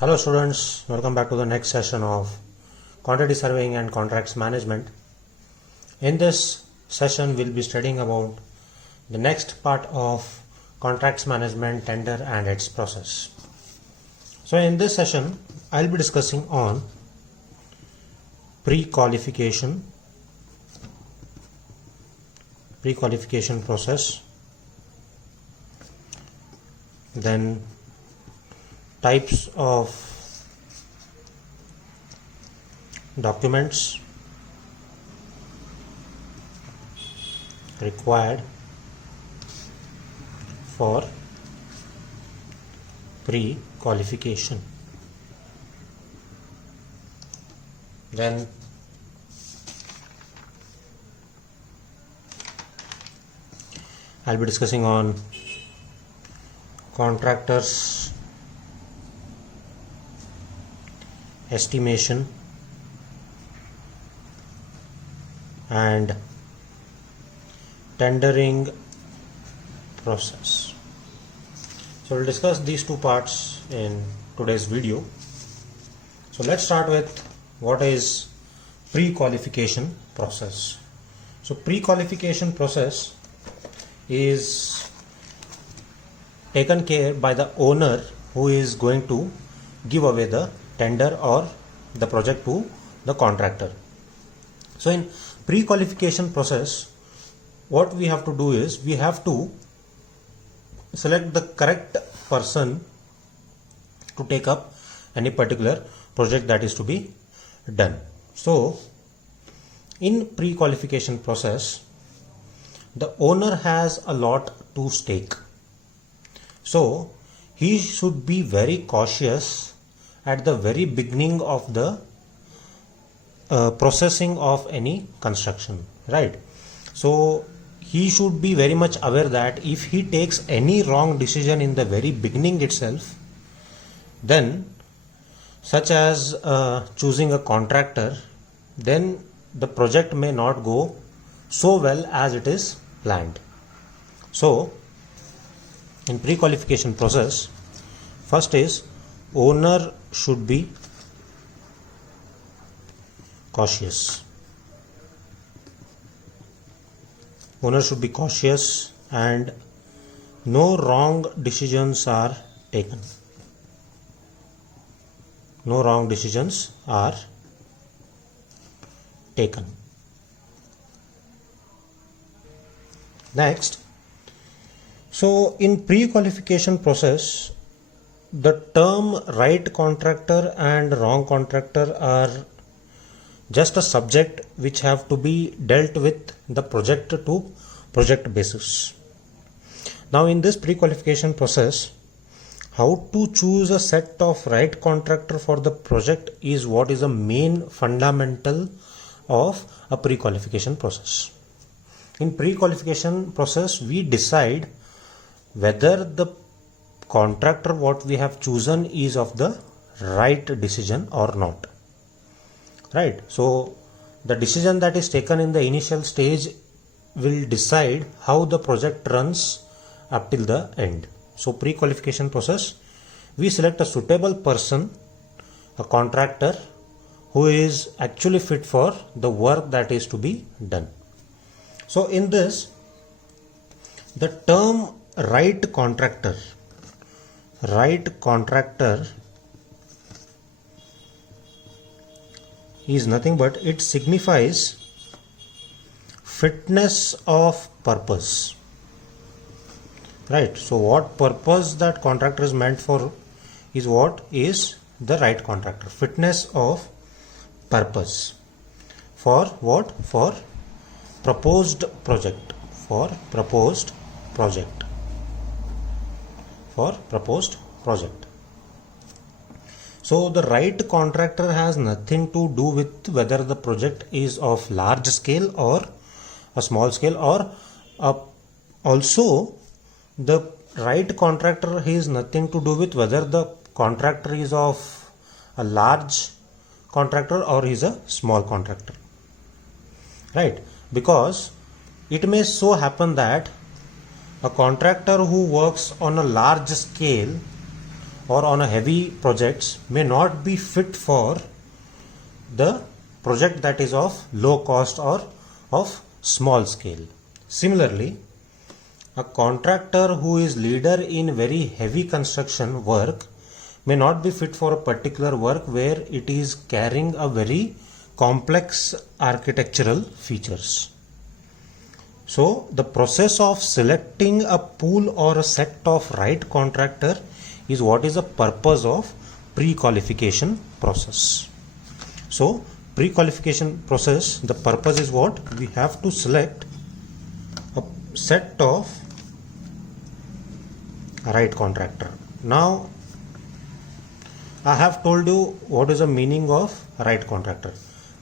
Hello students, welcome back to the next session of quantity surveying and contracts management. In this session we'll be studying about the next part of contracts management, tender and its process. So in this session I'll be discussing on pre-qualification process, then types of documents required for pre-qualification. Then I'll be discussing on contractors estimation and tendering process. So we'll discuss these two parts in today's video. So let's start with what is pre-qualification process. So pre-qualification process is taken care by the owner who is going to give away the tender or the project to the contractor. So in pre-qualification process, what we have to do is we have to select the correct person to take up any particular project that is to be done. So in pre-qualification process, the owner has a lot to stake. So he should be very cautious at the very beginning of the processing of any construction, right? So he should be very much aware that if he takes any wrong decision in the very beginning itself, then such as choosing a contractor, then the project may not go so well as it is planned. So in pre-qualification process, first is owner should be cautious. Owner should be cautious and no wrong decisions are taken. No wrong decisions are taken. Next, so in pre-qualification process, the term right contractor and wrong contractor are just a subject which have to be dealt with the project to project basis. Now in this pre-qualification process, how to choose a set of right contractor for the project is what is the main fundamental of a pre-qualification process. In pre-qualification process, we decide whether the contractor what we have chosen is of the right decision or not, right? So the decision that is taken in the initial stage will decide how the project runs up till the end. So pre-qualification process, we select a suitable person, a contractor who is actually fit for the work that is to be done. So in this, the term right contractor is nothing but it signifies fitness of purpose, right? So what purpose that contractor is meant for is what is the right contractor. Fitness of purpose for what? For proposed project. So the right contractor has nothing to do with whether the project is of large scale or a small scale, or also the right contractor has nothing to do with whether the contractor is of a large contractor or is a small contractor, right? Because it may so happen that a contractor who works on a large scale or on a heavy projects may not be fit for the project that is of low cost or of small scale. Similarly, a contractor who is leader in very heavy construction work may not be fit for a particular work where it is carrying a very complex architectural features. So the process of selecting a pool or a set of right contractor is what is the purpose of pre-qualification process. So pre-qualification process, the purpose is what? We have to select a set of right contractor. Now I have told you what is the meaning of right contractor.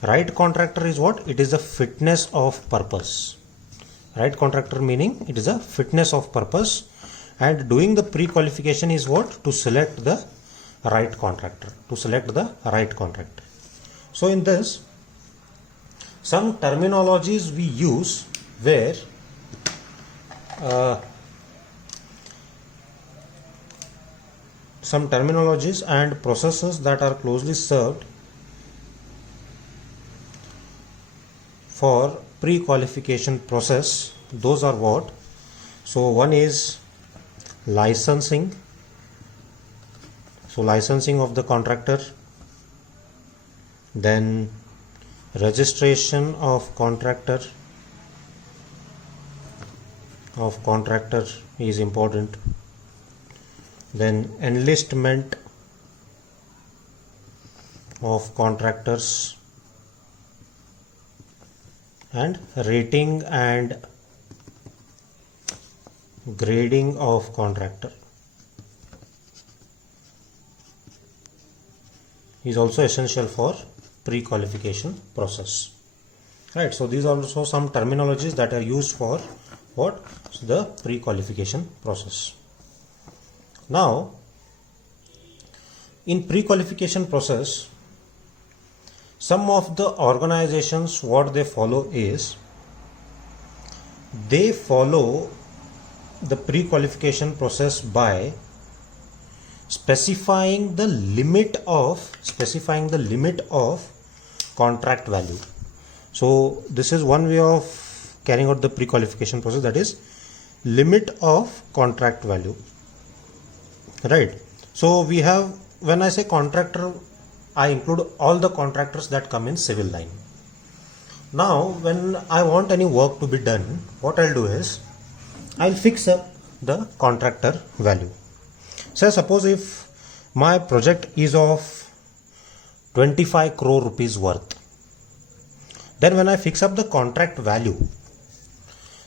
Right contractor is what? It is a fitness of purpose. Right contractor meaning it is a fitness of purpose, and doing the pre-qualification is what? To select the right contractor. To select the right contractor. So in this, some terminologies we use where some terminologies and processes that are closely served for pre-qualification process. Those are what? So one is licensing. So licensing of the contractor, then registration of contractor is important, then enlistment of contractors, and rating and grading of contractor is also essential for pre-qualification process. Right, so these are also some terminologies that are used for what? So the pre-qualification process. Now in pre-qualification process, some of the organizations, what they follow is, they follow the pre-qualification process by specifying the limit of contract value. So this is one way of carrying out the pre-qualification process, that is limit of contract value. Right. So we have, when I say contractor, I include all the contractors that come in civil line. Now when I want any work to be done, what I'll do is I'll fix up the contractor value. So suppose if my project is of 25 crore rupees worth, then when I fix up the contract value,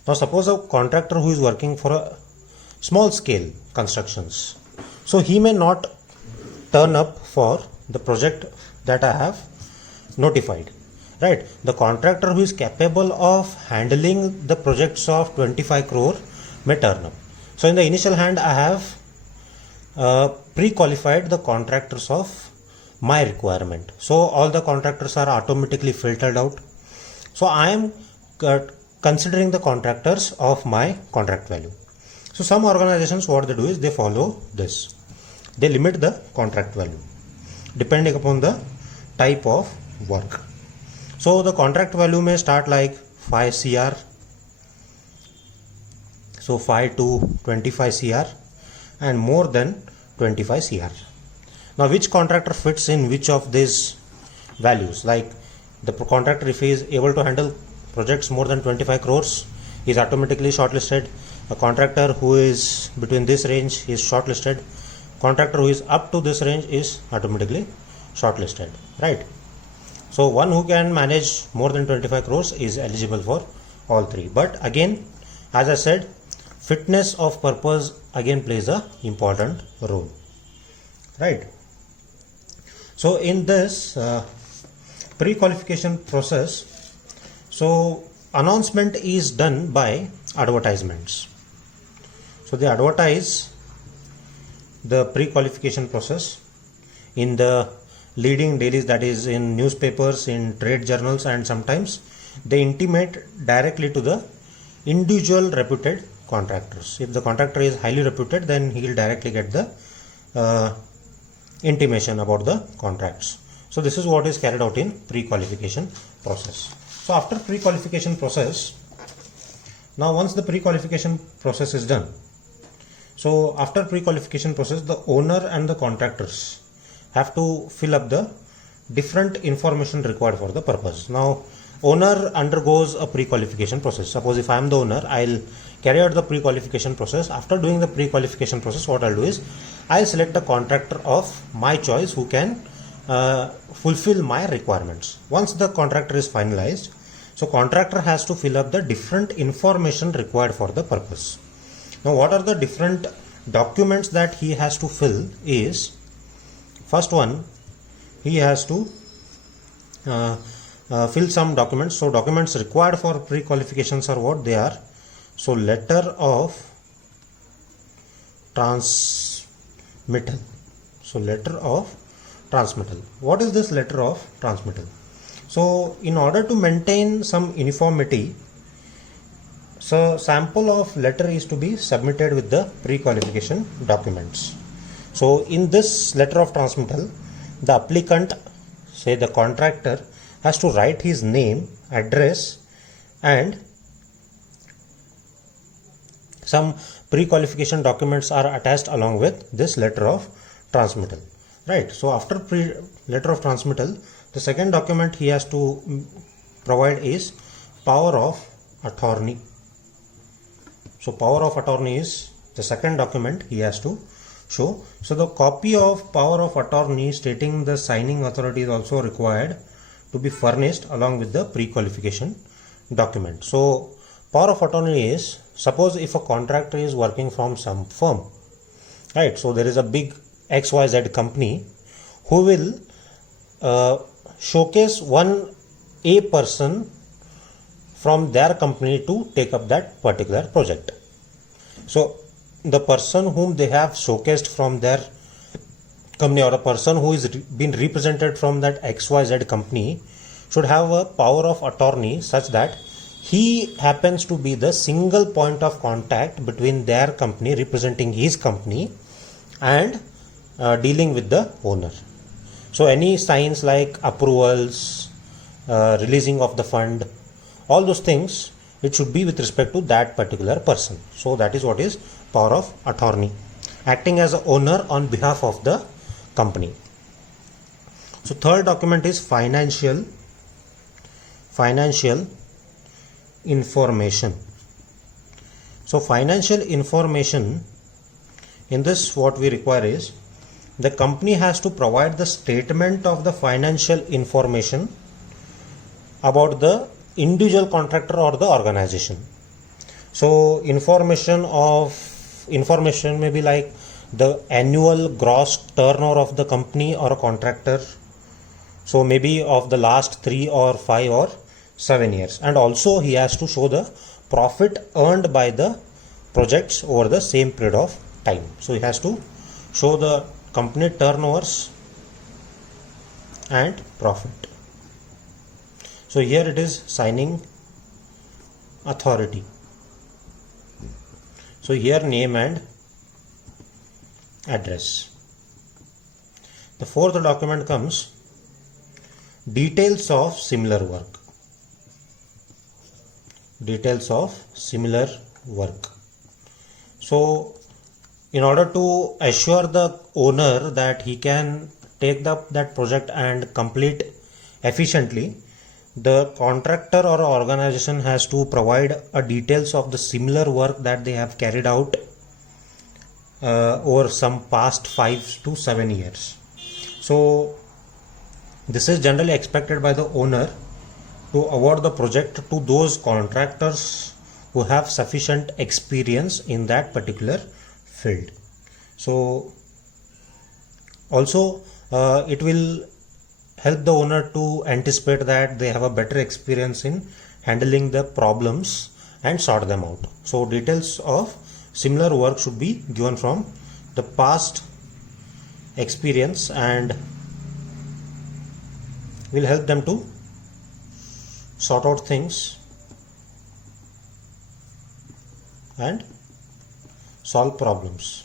now suppose a contractor who is working for a small scale constructions, so he may not turn up for the project that I have notified, right? The contractor who is capable of handling the projects of 25 crore may turn up. So in the initial hand, I have pre-qualified the contractors of my requirement. So all the contractors are automatically filtered out. So I am considering the contractors of my contract value. So some organizations, what they do is they follow this. They limit the contract value depending upon the type of work. So the contract value may start like 5 CR, so 5 to 25 CR, and more than 25 CR. Now which contractor fits in which of these values? Like the contractor, if he is able to handle projects more than 25 crores, is automatically shortlisted. A contractor who is between this range is shortlisted. Contractor who is up to this range is automatically shortlisted, right? So one who can manage more than 25 crores is eligible for all three. But again, as I said, fitness of purpose again plays a important role, right? So in this pre-qualification process, so announcement is done by advertisements. So they advertise the pre-qualification process in the leading dailies, that is in newspapers, in trade journals, and sometimes they intimate directly to the individual reputed contractors. If the contractor is highly reputed, then he will directly get the intimation about the contracts. So this is what is carried out in pre-qualification process. So after pre-qualification process, now once the pre-qualification process is done, so after pre-qualification process, the owner and the contractors have to fill up the different information required for the purpose. Now owner undergoes a pre-qualification process. Suppose if I am the owner, I'll carry out the pre-qualification process. After doing the pre-qualification process, what I'll do is I'll select the contractor of my choice who can fulfill my requirements. Once the contractor is finalized, so contractor has to fill up the different information required for the purpose. Now what are the different documents that he has to fill is, first one, he has to fill some documents. So documents required for pre-qualifications are what they are. So letter of transmittal. So letter of transmittal. What is this letter of transmittal? So in order to maintain some uniformity, so sample of letter is to be submitted with the pre-qualification documents. So in this letter of transmittal, the applicant, say the contractor, has to write his name, address, and some pre-qualification documents are attached along with this letter of transmittal. Right. So after letter of transmittal, the second document he has to provide is power of attorney. So power of attorney is the second document he has to show. So the copy of power of attorney stating the signing authority is also required to be furnished along with the pre-qualification document. So power of attorney is, suppose if a contractor is working from some firm, right? So there is a big XYZ company who will showcase a person from their company to take up that particular project. So the person whom they have showcased from their company, or a person who is been represented from that XYZ company, should have a power of attorney such that he happens to be the single point of contact between their company, representing his company, and dealing with the owner. So any signs like approvals, releasing of the fund, all those things, it should be with respect to that particular person. So that is what is power of attorney, acting as an owner on behalf of the company. So third document is financial information. So financial information, in this what we require is, the company has to provide the statement of the financial information about the individual contractor or the organization. So information may be like the annual gross turnover of the company or a contractor, so maybe of the last 3 or 5 or 7 years, and also he has to show the profit earned by the projects over the same period of time. So he has to show the company turnovers and profit. So here it is signing authority. So here name and address. The fourth document comes details of similar work. Details of similar work. So in order to assure the owner that he can take that project and complete efficiently, the contractor or organization has to provide a details of the similar work that they have carried out over some past 5 to 7 years. So this is generally expected by the owner to award the project to those contractors who have sufficient experience in that particular field. So also it will help the owner to anticipate that they have a better experience in handling the problems and sort them out. So details of similar work should be given from the past experience and will help them to sort out things and solve problems.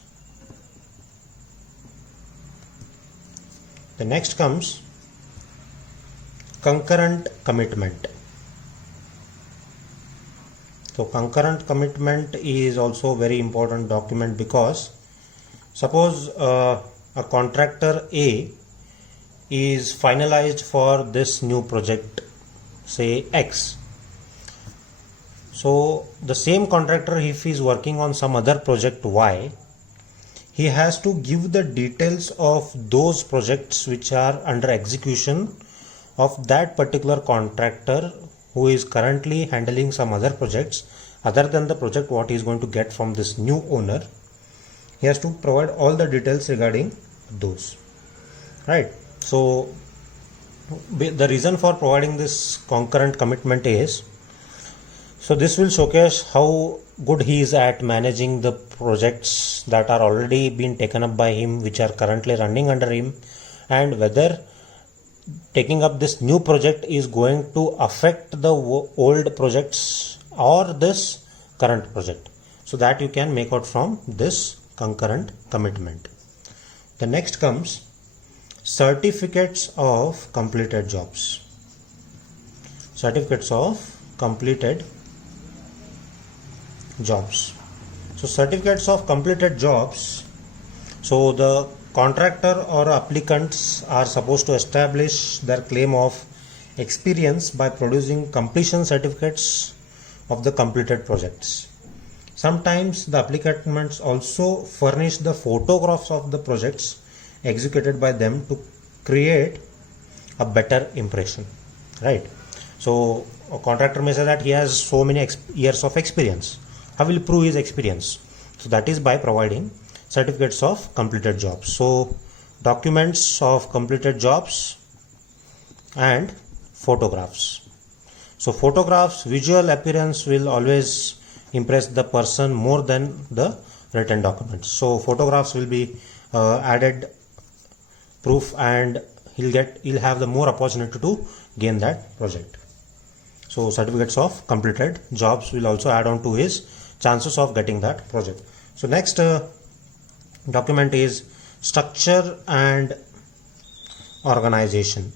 The next comes concurrent commitment. So concurrent commitment is also very important document, because suppose a contractor A is finalized for this new project, say X. So the same contractor, if he is working on some other project Y, he has to give the details of those projects which are under execution of that particular contractor who is currently handling some other projects other than the project what he is going to get from this new owner. He has to provide all the details regarding those, right? So the reason for providing this concurrent commitment is, so this will showcase how good he is at managing the projects that are already been taken up by him, which are currently running under him, and whether taking up this new project is going to affect the old projects or this current project. So that you can make out from this concurrent commitment. The next comes certificates of completed jobs. Certificates of completed jobs. So certificates of completed jobs, so the contractor or applicants are supposed to establish their claim of experience by producing completion certificates of the completed projects. Sometimes the applicants also furnish the photographs of the projects executed by them to create a better impression, right? So a contractor may say that he has so many years of experience. How will he prove his experience? So that is by providing certificates of completed jobs. So documents of completed jobs and photographs. So photographs, visual appearance will always impress the person more than the written documents. So photographs will be added proof, and he'll have the more opportunity to gain that project. So certificates of completed jobs will also add on to his chances of getting that project. So next document is structure and organization.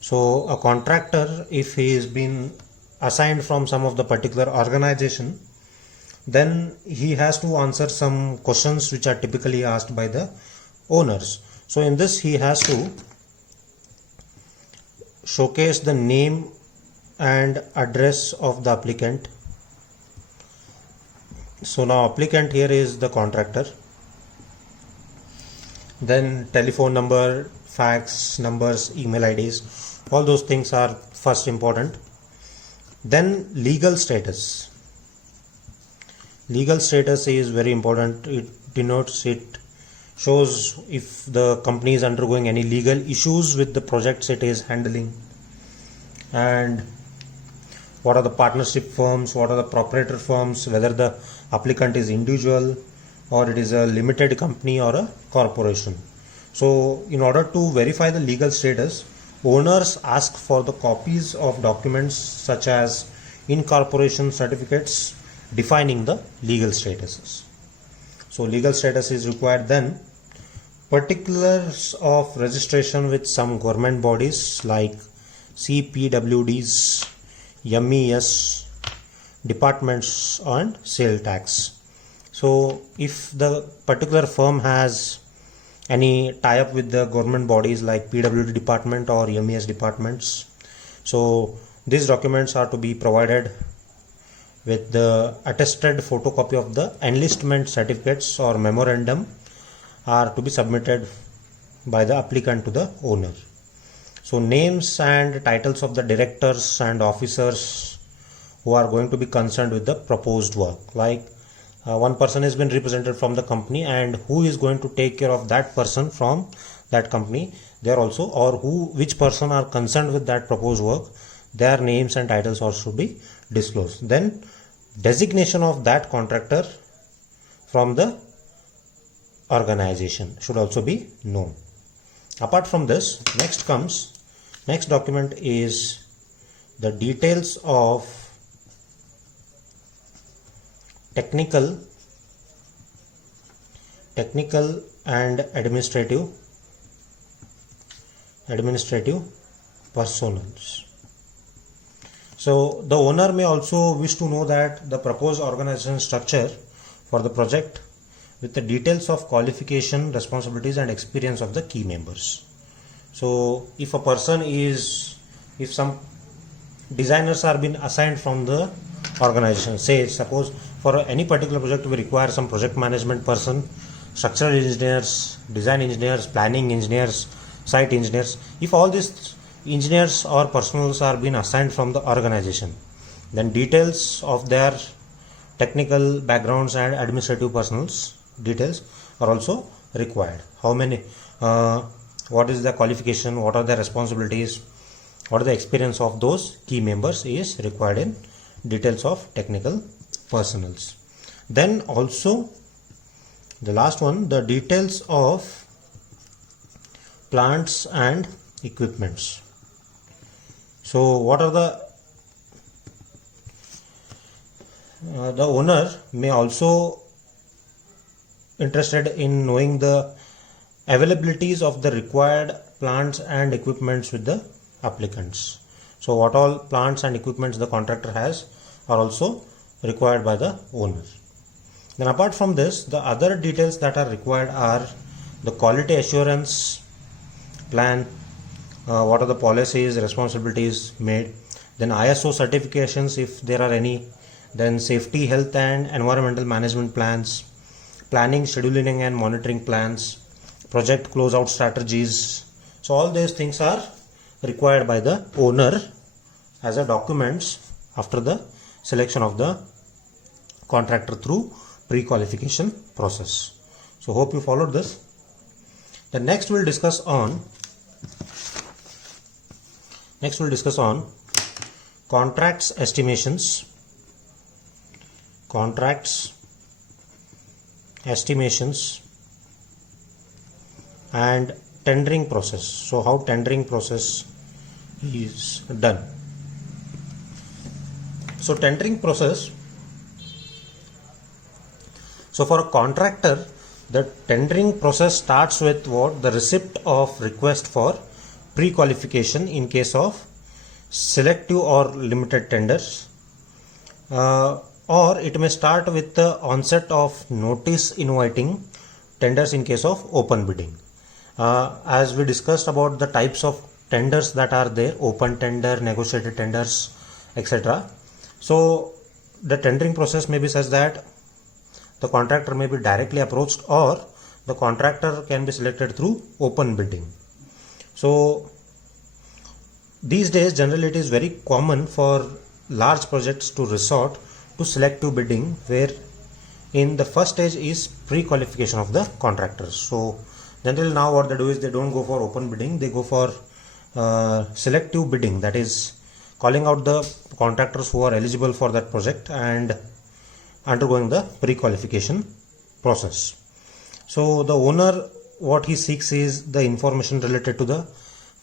So a contractor, if he is been assigned from some of the particular organization, then he has to answer some questions which are typically asked by the owners. So in this he has to showcase the name and address of the applicant. So now applicant here is the contractor, then telephone number, fax numbers, email IDs, all those things are first important. Then legal status. Legal status is very important. It denotes, it shows if the company is undergoing any legal issues with the projects it is handling, and what are the partnership firms, what are the proprietor firms, whether the applicant is individual or it is a limited company or a corporation. So in order to verify the legal status, owners ask for the copies of documents such as incorporation certificates defining the legal statuses. So legal status is required. Then particulars of registration with some government bodies like CPWDs, MES, departments and sale tax. So if the particular firm has any tie-up with the government bodies like PWD department or MES departments, so these documents are to be provided with the attested photocopy of the enlistment certificates or memorandum are to be submitted by the applicant to the owner. So names and titles of the directors and officers who are going to be concerned with the proposed work, like one person has been represented from the company, and who is going to take care of that person from that company there also, or which person are concerned with that proposed work, their names and titles also should be disclosed. Then designation of that contractor from the organization should also be known. Apart from this, next document is the details of technical and administrative administrative personals. So the owner may also wish to know that the proposed organization structure for the project with the details of qualification, responsibilities and experience of the key members. So if some designers are being assigned from the organization, say suppose for any particular project we require some project management person, structural engineers, design engineers, planning engineers, site engineers. If all these engineers or personals are being assigned from the organization, then details of their technical backgrounds and administrative personals details are also required. How many, what is the qualification, what are the responsibilities, what is the experience of those key members is required in details of technical personals. Then also the last one, the details of plants and equipments. So what are the owner may also interested in knowing the availabilities of the required plants and equipments with the applicants. So what all plants and equipments the contractor has are also required by the owner. Then apart from this, the other details that are required are the quality assurance plan, what are the policies, responsibilities made, then ISO certifications if there are any, then safety, health and environmental management plans, planning, scheduling and monitoring plans, project closeout strategies. So all these things are required by the owner as a documents after the selection of the contractor through pre-qualification process. So hope you followed this. The next we'll discuss on contracts estimations and tendering process. So how tendering process is done. So tendering process, so for a contractor the tendering process starts with what? The receipt of request for pre-qualification in case of selective or limited tenders, or it may start with the onset of notice inviting tenders in case of open bidding. As we discussed about the types of tenders that are there, open tender, negotiated tenders, etc. So the tendering process may be such that the contractor may be directly approached or the contractor can be selected through open bidding. So these days generally it is very common for large projects to resort to selective bidding, where in the first stage is pre-qualification of the contractors. So generally now what they do is they don't go for open bidding, they go for selective bidding, that is calling out the contractors who are eligible for that project and undergoing the pre-qualification process. So the owner, what he seeks is the information related to the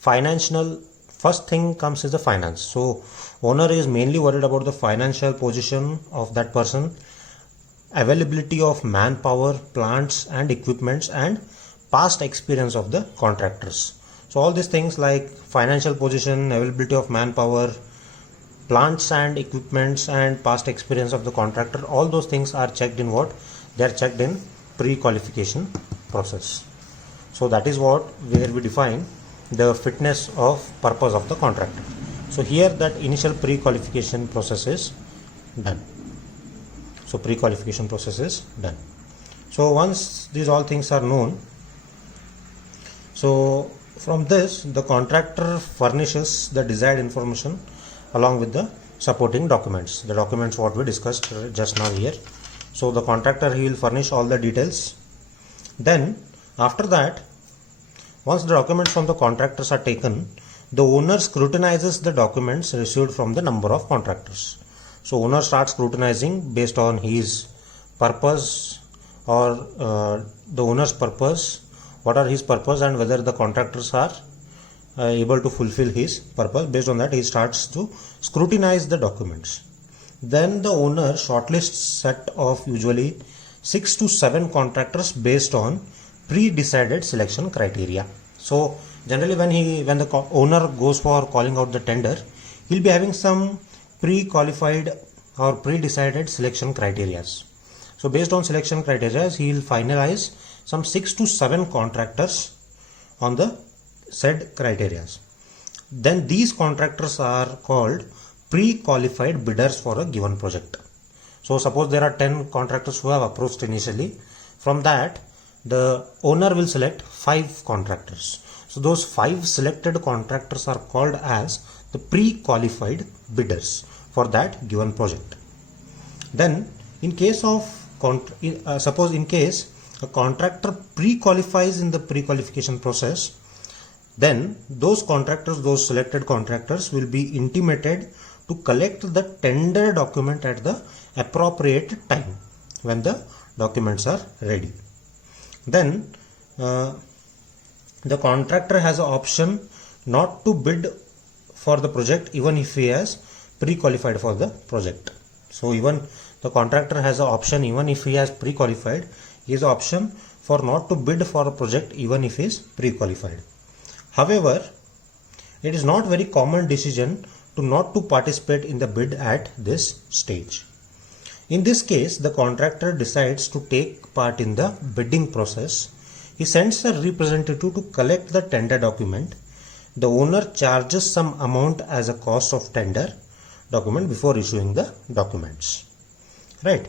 financial. First thing comes is the finance. So owner is mainly worried about the financial position of that person, availability of manpower, plants and equipments, and past experience of the contractors. So all these things like financial position, availability of manpower, plants and equipments and past experience of the contractor, all those things are checked in what? They are checked in pre-qualification process. So that is what where we define the fitness of purpose of the contractor. So here that initial pre-qualification process is done. So pre-qualification process is done. So once these all things are known, so from this the contractor furnishes the desired information along with the supporting documents, the documents what we discussed just now here. So the contractor, he will furnish all the details. Then after that, once the documents from the contractors are taken, the owner scrutinizes the documents received from the number of contractors. So owner starts scrutinizing based on his purpose or the owner's purpose, what are his purpose and whether the contractors are able to fulfill his purpose. Based on that, he starts to scrutinize the documents. Then the owner shortlists set of usually 6 to 7 contractors based on pre-decided selection criteria. So Generally when the owner goes for calling out the tender, he'll be having some pre-qualified or pre-decided selection criteria. So based on selection criteria, he'll finalize some 6 to 7 contractors on the said criteria. Then these contractors are called pre-qualified bidders for a given project. So suppose there are 10 contractors who have approached initially. From that, the owner will select 5 contractors. So those 5 selected contractors are called as the pre-qualified bidders for that given project. Then in case of suppose in case a contractor pre-qualifies in the pre-qualification process, then those selected contractors will be intimated to collect the tender document at the appropriate time when the documents are ready. Then the contractor has an option not to bid for the project even if he has pre-qualified for the project. So even the contractor has an option, even if he has pre-qualified, he has an option for not to bid for a project even if he is pre-qualified. However, it is not very common decision to not to participate in the bid at this stage. In this case, the contractor decides to take part in the bidding process. He sends a representative to collect the tender document. The owner charges some amount as a cost of tender document before issuing the documents. Right?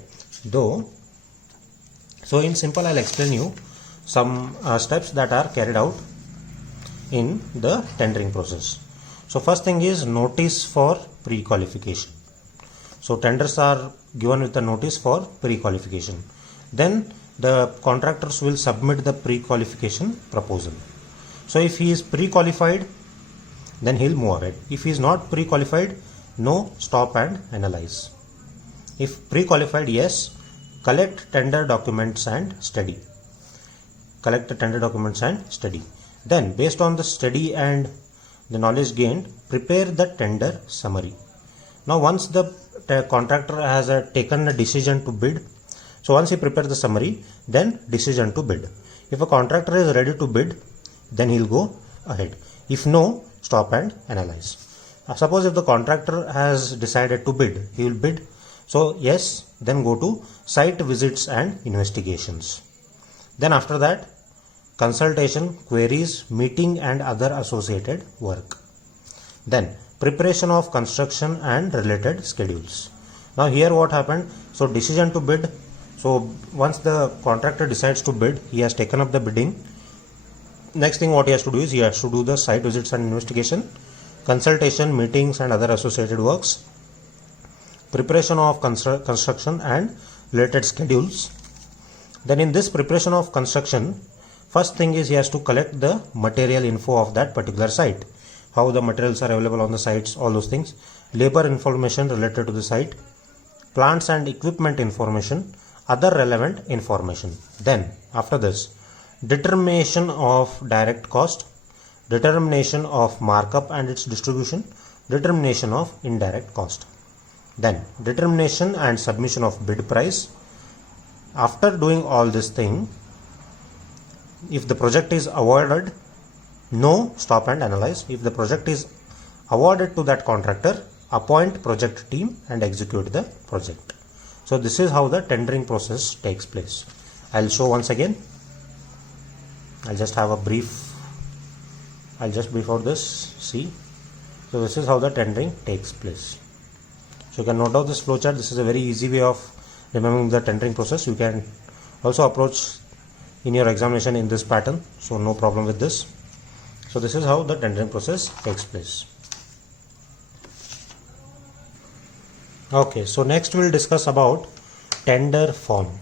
So in simple, I'll explain you some steps that are carried out in the tendering process. So first thing is notice for pre-qualification. So tenders are given with a notice for pre-qualification. Then the contractors will submit the pre-qualification proposal. So if he is pre-qualified, then he'll move ahead. If he is not pre-qualified, no, stop and analyze. If pre-qualified, yes, collect tender documents and study. Collect the tender documents and study. Then based on the study and the knowledge gained, prepare the tender summary. Now once the contractor has taken a decision to bid, so once he prepares the summary, then decision to bid. If a contractor is ready to bid, then he'll go ahead. If no, stop and analyze. Suppose if the contractor has decided to bid, he will bid. So yes, then go to site visits and investigations. Then after that, consultation, queries, meeting and other associated work. Then preparation of construction and related schedules. Now here what happened? So decision to bid. So once the contractor decides to bid, he has taken up the bidding. Next thing what he has to do is he has to do the site visits and investigation, consultation, meetings and other associated works, preparation of construction and related schedules. Then in this preparation of construction, first thing is he has to collect the material info of that particular site. How the materials are available on the sites, all those things. Labor information related to the site, plants and equipment information, other relevant information. Then after this, determination of direct cost, determination of markup and its distribution, determination of indirect cost. Then determination and submission of bid price. After doing all this thing, if the project is awarded, no, stop and analyze. If the project is awarded to that contractor, appoint project team and execute the project. So this is how the tendering process takes place. I'll show once again. I'll just brief out this. See, so this is how the tendering takes place. So you can note down this flowchart. This is a very easy way of remembering the tendering process. You can also approach in your examination in this pattern, so no problem with this. So this is how the tendering process takes place. Okay, so next we'll discuss about tender form.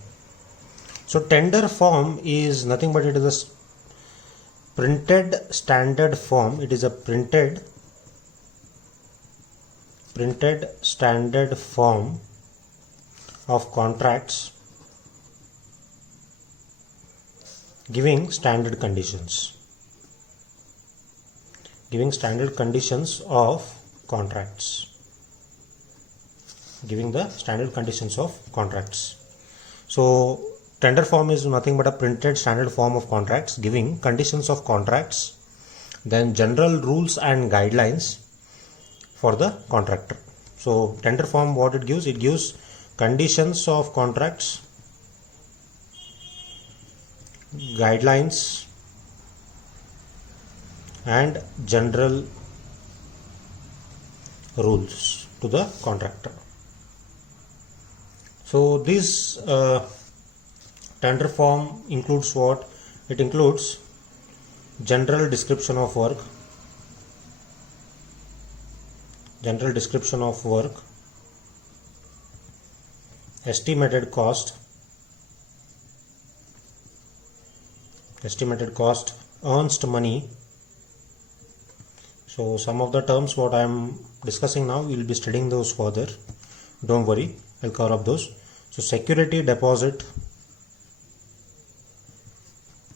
So tender form is nothing but it is a printed standard form. It is a printed standard form of contracts giving standard conditions. Giving standard conditions of contracts. Giving the standard conditions of contracts. So tender form is nothing but a printed standard form of contracts giving conditions of contracts then general rules and guidelines for the contractor. So tender form, what it gives conditions of contracts, guidelines and general rules to the contractor. So this tender form includes what? It includes general description of work, estimated cost, earned money. So some of the terms what I am discussing now, we will be studying those further. Don't worry, I'll cover up those. So security deposit,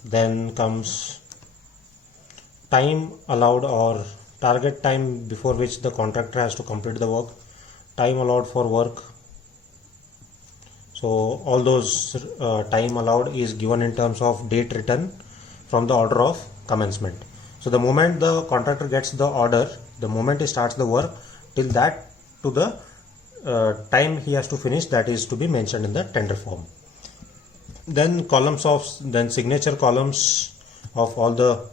then comes time allowed or target time before which the contractor has to complete the work, time allowed for work. So all those time allowed is given in terms of date written from the order of commencement. So the moment the contractor gets the order, the moment he starts the work, till that to the time he has to finish, that is to be mentioned in the tender form. Then signature columns of all the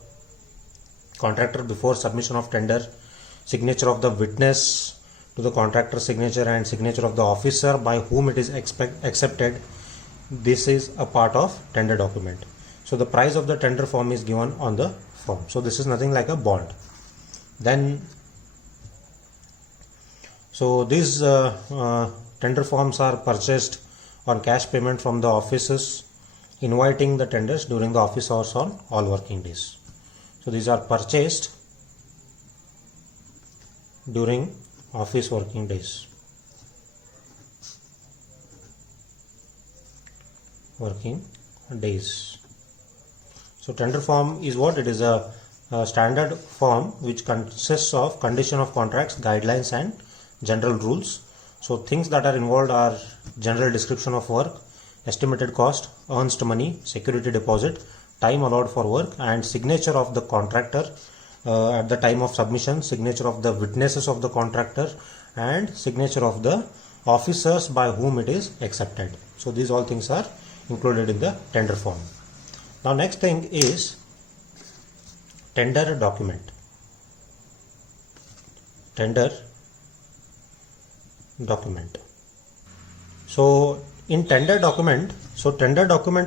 contractor before submission of tender, signature of the witness to the contractor signature and signature of the officer by whom it is accepted. This is a part of tender document. So the price of the tender form is given on the form. So this is nothing like a bond. Then so these tender forms are purchased on cash payment from the offices inviting the tenders during the office hours on all working days. So these are purchased during office working days. So tender form is what? It is a standard form which consists of condition of contracts, guidelines and general rules. So things that are involved are general description of work, estimated cost, earned money, security deposit, time allowed for work and signature of the contractor at the time of submission, signature of the witnesses of the contractor and signature of the officers by whom it is accepted. So these all things are included in the tender form. Now next thing is tender document. So in tender document,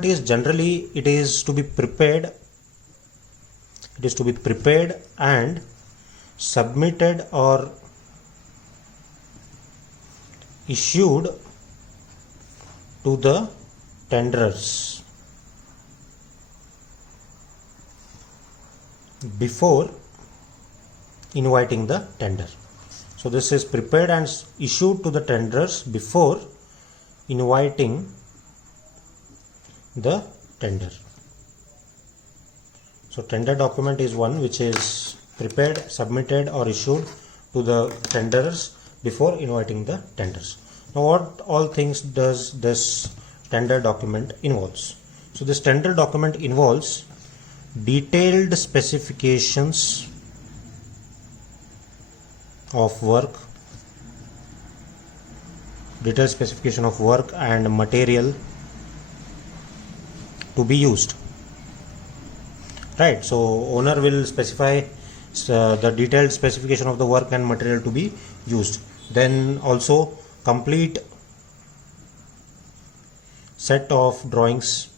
is generally it is to be prepared and submitted or issued to the tenderers before inviting the tender. So this is prepared and issued to the tenderers before inviting the tender. So tender document is one which is prepared, submitted or issued to the tenderers before inviting the tenders. Now what all things does this tender document involves? So this tender document involves detailed specifications of work, and material to be used. Right, so owner will specify the detailed specification of the work and material to be used. Then also complete set of drawings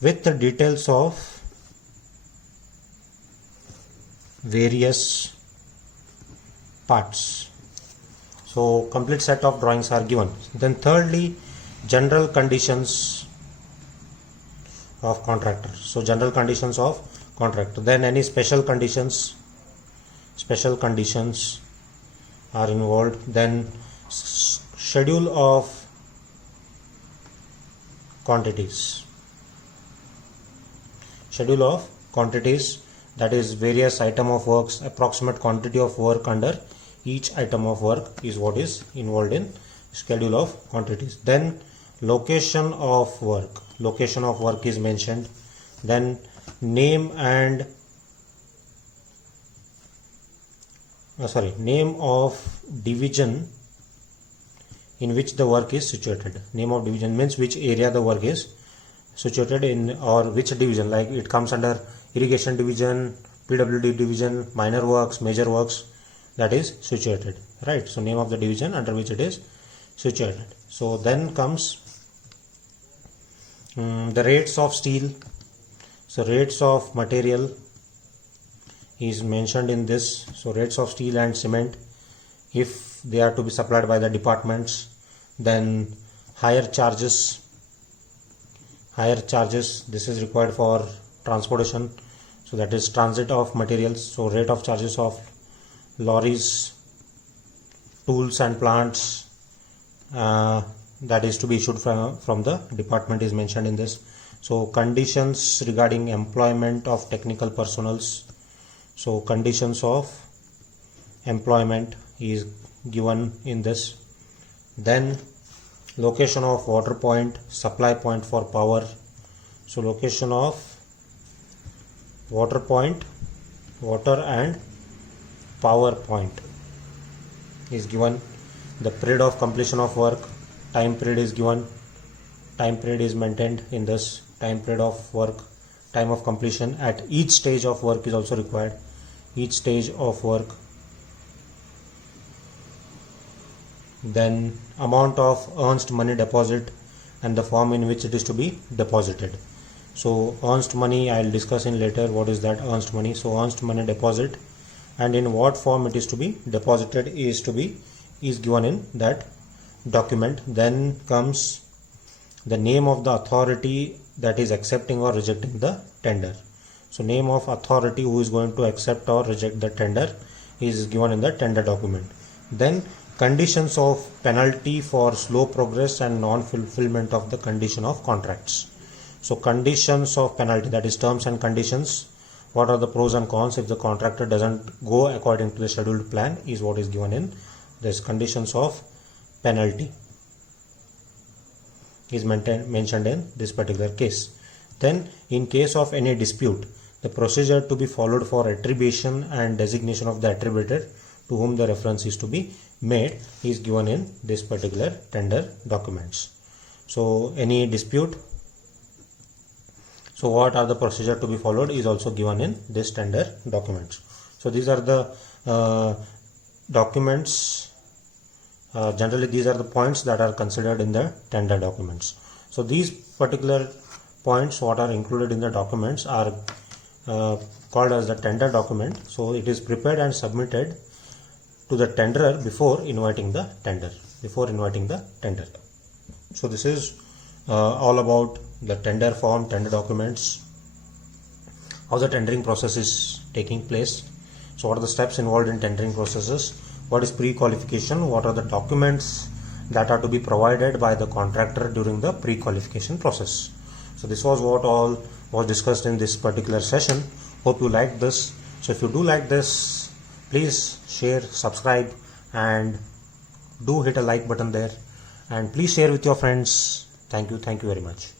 with the details of various parts. So complete set of drawings are given. Then thirdly, general conditions of contractor. So general conditions of contractor. Then any special conditions are involved. Then schedule of quantities, that is various item of works, approximate quantity of work under each item of work is what is involved in schedule of quantities. Then location of work is mentioned. then name of division in which the work is situated. Name of division means which area the work is situated in, or which division, like it comes under irrigation division, PWD division, minor works, major works, that is situated, right? So name of the division under which it is situated. So then comes the rates of steel. So rates of material is mentioned in this. So rates of steel and cement, if they are to be supplied by the departments, then higher charges, this is required for transportation, so that is transit of materials. So rate of charges of lorries, tools and plants, that is to be issued from the department is mentioned in this. So conditions regarding employment of technical personnels, so conditions of employment is given in this. Then location of water point, supply point for power. So location of water point, water and power point is given. The period of completion of work, time period is given, time period is maintained in this. Time period of work, time of completion at each stage of work is also required, each stage of work. Then amount of earned money deposit and the form in which it is to be deposited. So earned money I will discuss in later, what is that earned money. So earned money deposit and in what form it is to be deposited is given in that document. Then comes the name of the authority that is accepting or rejecting the tender. So name of authority who is going to accept or reject the tender is given in the tender document. Then conditions of penalty for slow progress and non-fulfillment of the condition of contracts. So conditions of penalty, that is terms and conditions, what are the pros and cons if the contractor doesn't go according to the scheduled plan, is what is given in this. Conditions of penalty is mentioned in this particular case. Then in case of any dispute, the procedure to be followed for attribution and designation of the attributor to whom the reference is to be made is given in this particular tender documents. So any dispute, so what are the procedure to be followed is also given in this tender documents. So these are the documents. Generally these are the points that are considered in the tender documents. So these particular points what are included in the documents are called as the tender document. So it is prepared and submitted to the tenderer before inviting the tender. So this is all about the tender form, tender documents, how the tendering process is taking place. So what are the steps involved in tendering processes? What is pre-qualification? What are the documents that are to be provided by the contractor during the pre-qualification process? So this was what all was discussed in this particular session. Hope you liked this. So if you do like this, please share, subscribe, and do hit a like button there, and please share with your friends. Thank you very much.